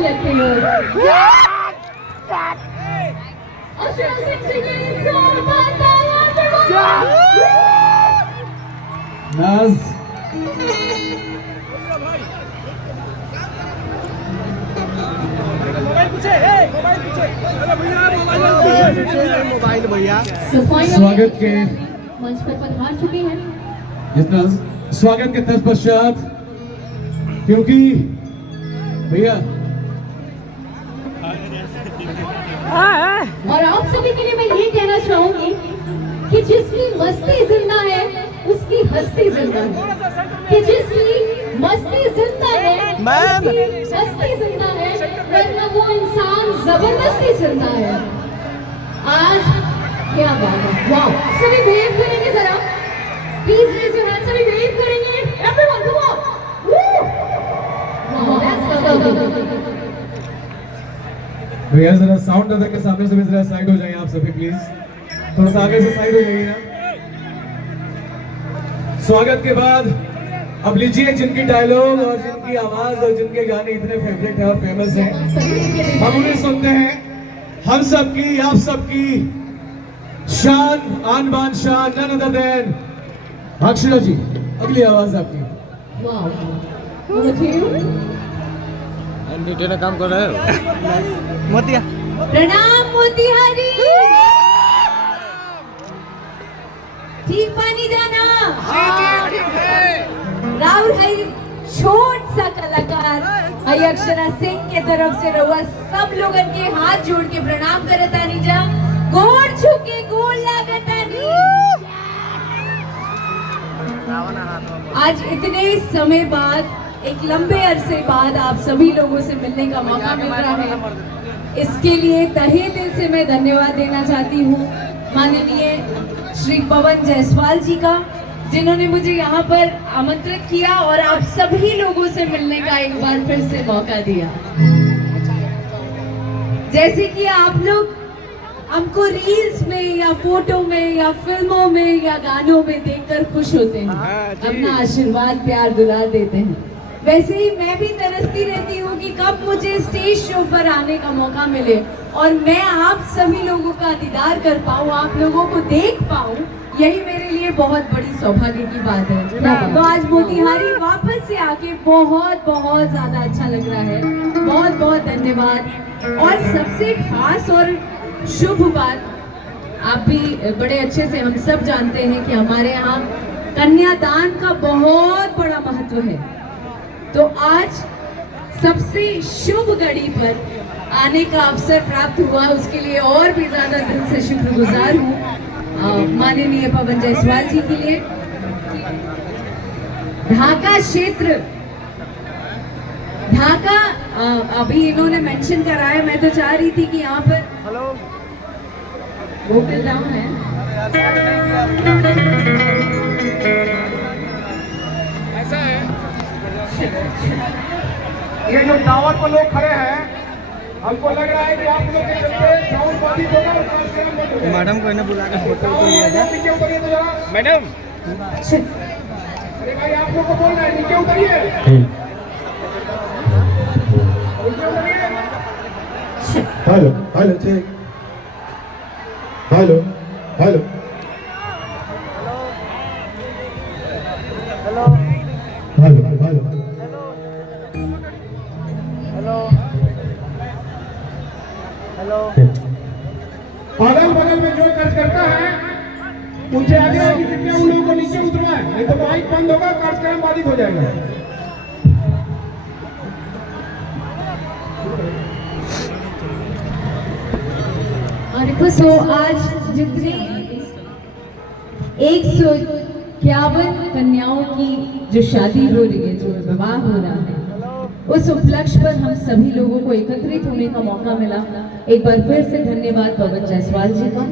लगते हो। अशोक सिंह सिंह नाज मोबाइल भैया स्वागत के मंच पर पधार चुके हैं। जितना स्वागत के तत्पश्चात क्योंकि भैया और आप सभी के लिए मैं ये कहना चाहूंगी कि जिसकी मस्ती जिंदा है उसकी हस्ती जिंदा है, कि जिसकी मस्ती जिंदा है उसकी हस्ती जिंदा है, वरना वो इंसान जबरदस्ती जिंदा है। आज क्या बात है, वाओ! सभी वेव करेंगे जरा, प्लीज रेज योर हैंड, सभी वेव करेंगे, everyone come on, wow that's so good. भैया जरा साउंड दादा के सामने से भी जरा साइड हो जाइए आप सभी प्लीज, थोड़ा सा आगे से साइड हो जाइए ना। स्वागत के बाद अब लीजिए जिनकी डायलॉग और जिनकी आवाज और जिनके गाने इतने फेवरेट है और फेमस हैं, हम उन्हें सुनते हैं। हम सबकी आप सबकी शान आन बान शान नन अदर देन अक्षरा जी, अगली आवाज आपकी। Wow, over to you। नीचे काम कर रहे हो मोतिया। प्रणाम मोतिहारी। ठीक पानी जाना राहुल है छोट सा कलाकार हई अक्षरा सिंह के तरफ से रहुआ सब लोगन के हाथ जोड़ के प्रणाम करता नीजा, गोड़ छुके गोड़ लागता नी। आज इतने समय बाद, एक लंबे अरसे बाद आप सभी लोगों से मिलने का मौका मिल रहा है, इसके लिए तहे दिल से मैं धन्यवाद देना चाहती हूँ माननीय श्री पवन जायसवाल जी का, जिन्होंने मुझे यहाँ पर आमंत्रित किया और आप सभी लोगों से मिलने का एक बार फिर से मौका दिया। जैसे कि आप लोग हमको रील्स में या फोटो में या फिल्मों में या गानों में देखकर खुश होते हैं, अपना आशीर्वाद प्यार दुलार देते हैं, वैसे ही मैं भी तरसती रहती हूँ कि कब मुझे स्टेज शो पर आने का मौका मिले और मैं आप सभी लोगों का दीदार कर पाऊँ, आप लोगों को देख पाऊँ, यही मेरे लिए बहुत बड़ी सौभाग्य की बात है। तो आज मोतिहारी वापस से आके बहुत बहुत ज्यादा अच्छा लग रहा है, बहुत बहुत धन्यवाद। और सबसे खास और शुभ बात, आप भी बड़े अच्छे से हम सब जानते हैं कि हमारे यहाँ कन्यादान का बहुत बड़ा महत्व है, तो आज सबसे शुभ घड़ी पर आने का अवसर प्राप्त हुआ, उसके लिए और भी ज्यादा दिल से शुक्रगुजार हूँ माननीय पवन जायसवाल जी के लिए। ढाका क्षेत्र, ढाका अभी इन्होंने मेंशन कराया, मैं तो चाह रही थी कि यहाँ पर वोकल डाउन है। ऐसा है, ये जो टावर पर लोग खड़े हैं, हमको लग रहा है कि आप लोग के चलते साउंड बंद होगा और कार्यक्रम बंद हो जाएगा। मैडम को इन्हें बुला के फोटो तो लिया जाए। नीचे उतरिए तो जरा मैडम। अरे भाई आप लोग को बोल रहे हैं नीचे उतरिए, नीचे उतरिए। Hello hello check, hello hello hello hello अगल बगल में जो खर्च करता है उनसे आगे आगे कृपया उन लोगों को नीचे उतरवाएं, नहीं तो माइक बंद होगा, कार्यक्रम बाधित हो जाएगा। और देखो सो आज जितने 151 कन्याओं की जो शादी हो रही है, जो विवाह हो रहा है, उस उपलक्ष्य पर हम सभी लोगों को एकत्रित होने का मौका मिला। एक बार फिर से धन्यवाद पवन जायसवाल जी का।